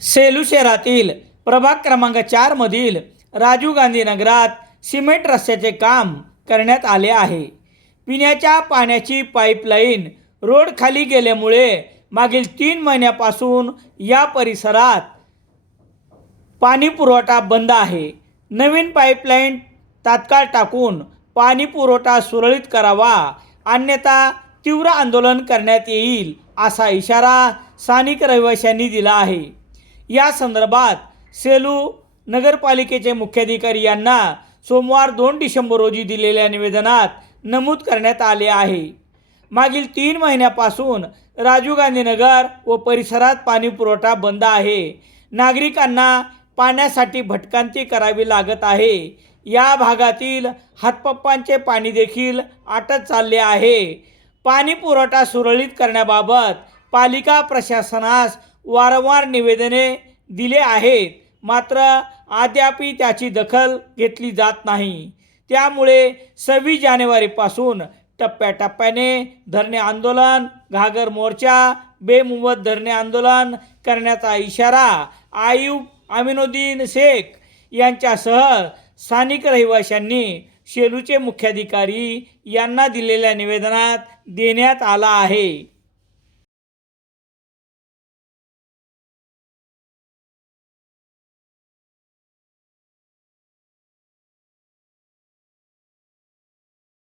सेलू शहरातील प्रभाग क्रमांक चारमधील राजीव गांधी नगरात सिमेंट रस्त्याचे काम करण्यात आले आहे. पिण्याच्या पाण्याची पाईपलाईन रोड खाली गेल्यामुळे मागील तीन महिन्यापासून या परिसरात पाणी पुरवठा बंद आहे. नवीन पाईपलाईन तात्काळ टाकून पाणी पुरवठा सुरळीत करावा अन्यथा तीव्र आंदोलन करण्यात येईल असा इशारा स्थानिक रहिवाशांनी दिला आहे. या संदर्भात सेलू नगरपालिकेचे मुख्याधिकारी यांना सोमवार दोन डिसेंबर रोजी दिलेल्या निवेदनात नमूद करण्यात आले आहे. मागील तीन महिन्यापासून राजीव गांधी नगर व परिसरात पाणी पुरवठा बंद आहे. नागरिकांना पाण्यासाठी भटकांती करावी लागत आहे. या भागातील हातपप्पांचे पाणी देखील आटत चालले आहे. पाणी पुरवठा सुरळीत करण्याबाबत पालिका प्रशासनास वारंवार निवेदने दिले आहेत. मात्र अद्यापी त्याची दखल घेतली जात नाही. त्यामुळे सव्वीस जानेवारीपासून टप्प्याटप्प्याने धरणे आंदोलन घागर मोर्चा बेमुवत धरणे आंदोलन करण्याचा इशारा आयुब अमिनुद्दीन शेख यांच्यासह स्थानिक रहिवाशांनी शेलूचे मुख्याधिकारी यांना दिलेल्या निवेदनात देण्यात आला आहे.